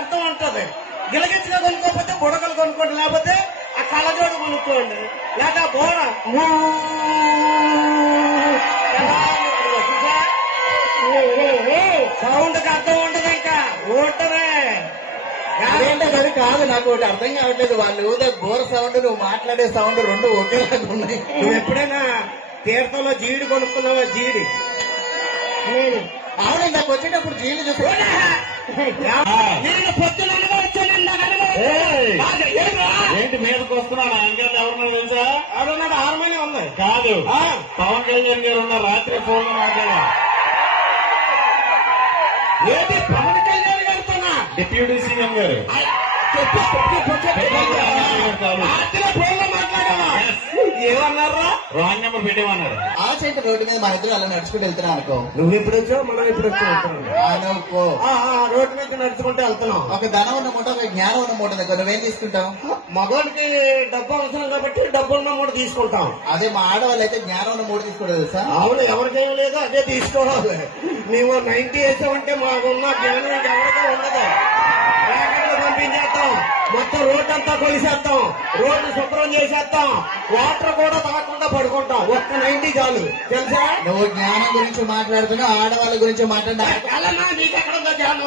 అర్థం ఉంటది. గిలగిచ్చగా కొనుక్కోకపోతే బుడగలు కొనుక్కోండి, లేకపోతే ఆ కళ్ళజోడు కొనుక్కోండి, లేక బోర సౌండ్కి అర్థం ఉండదు. ఇంకా ఉంటదే అది కాదు, నాకు ఒకటి అర్థం కావట్లేదు. వాళ్ళు ఊదే బోర సౌండ్, నువ్వు మాట్లాడే సౌండ్ రెండు ఒకేలాగా ఉన్నాయి. నువ్వు ఎప్పుడైనా తీర్థంలో జీడి కొనుక్కున్నావా? జీడి అవును, నాకు వచ్చేటప్పుడు జీళ్ళు చూసి నేను పొద్దున ఏంటి మీదకి వస్తున్నాను? అంకెల్ ఎవరున్నా తెలుసా? ఎవరున్నాడు? హార్మోనియం ఉంది కాదు, పవన్ కళ్యాణ్ గారు ఉన్న రాత్రి ఫోన్ లో మాట్లాడా. ఏంటి పవన్ కళ్యాణ్ గారితోనా? డిప్యూటీ సీఎం గారు రాత్రి ఫోన్ లో మాట్లాడావా? ఏమన్నారా? Wrong number పెట్టేమన్నారు. ఆ చెట్టు రోడ్డు మీద మన ఇద్దరు అలా నడుచుకుంటూ వెళ్తున్నాం అనుకో. నువ్వు ఎప్పుడు వచ్చావు, మనం ఎప్పుడు వచ్చావు? అనుకో రోడ్డు మీద నడుచుకుంటూ వెళ్తున్నాం. ఒక ధనం ఉన్న మూట, ఒక జ్ఞానం ఉన్న మూట దగ్గర నువ్వేం తీసుకుంటావు? మగవాడికి డబ్బు అవసరం కాబట్టి డబ్బు ఉన్న మూడు తీసుకుంటాం. అదే మా ఆడవాళ్ళు అయితే జ్ఞానం ఉన్న మూట తీసుకోవడం తెలుసా? అవును, ఎవరికేం లేదు అదే తీసుకోవాలి. మేము 90 వేసామంటే మాకున్న జ్ఞానం ఎవరికో ఉండదు. పంపించేస్తాం, మొత్తం రోడ్డు అంతా కొలిసేస్తాం, రోడ్డు శుభ్రం చేసేస్తాం, వాటర్ కూడా తాగకుండా పడుకుంటాం. ఒక్క 90 చాలు. తెలుసా? నువ్వు జ్ఞానం గురించి మాట్లాడుతున్నావు, ఆడవాళ్ళ గురించి మాట్లాడినా నీకెక్కడ జ్ఞానం?